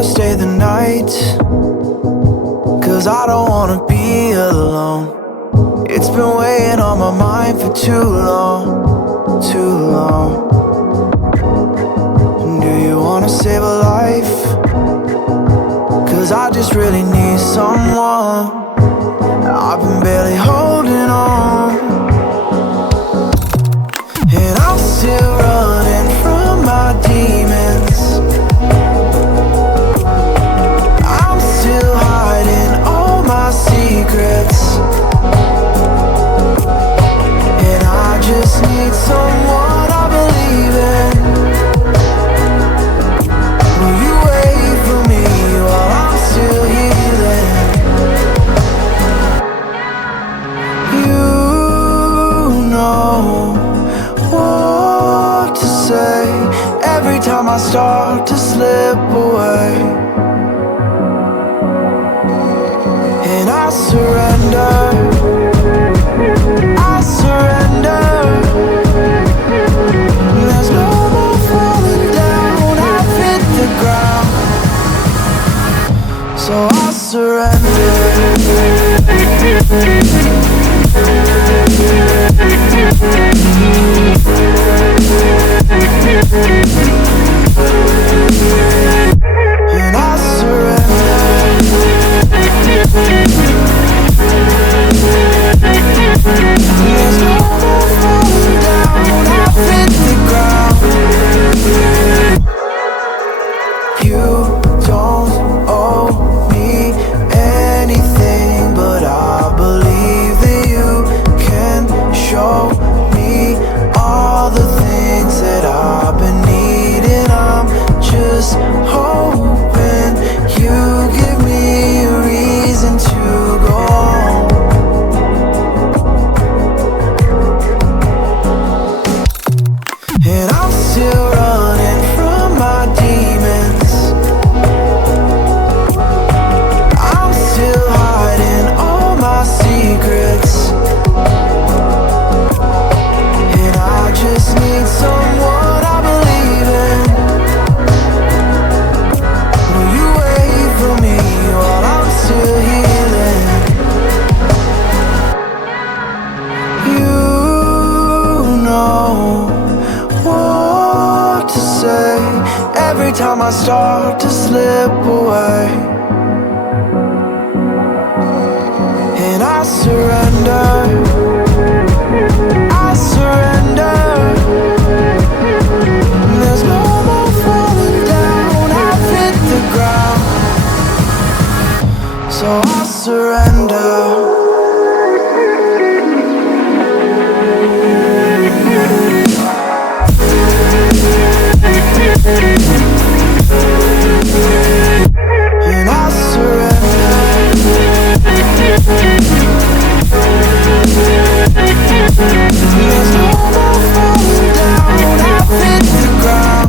wanna stay the night, 'cause I don't wanna be alone. It's been weighing on my mind for too long, too long. Do you wanna save a life? 'Cause I just really need someone. I've been barely holding on, and I'm still running from my demons. I'm still hiding all my secrets, and I just need someone I believe in. Will you wait for me while I'm still healing? You know what to say every time I start to slip away, and I surrender, I surrender. There's no more falling down, I've hit the ground, so I surrender. And I surrender. There's no more falling down, I've hit the ground. You don't owe me anything, but I believe that you can show me all the things that I've been needing. I'm just hoping you give me a reason to go on. And I'm still running from my demons. I'm still hiding all my secrets, and I just need someone I believe in. Will you wait for me while I'm still healing? You know what to say every time I start to slip away, and I surrender, I surrender. There's no more falling down, I've hit the ground, so I surrender. And I surrender. There's no more falling down, I've hit the ground.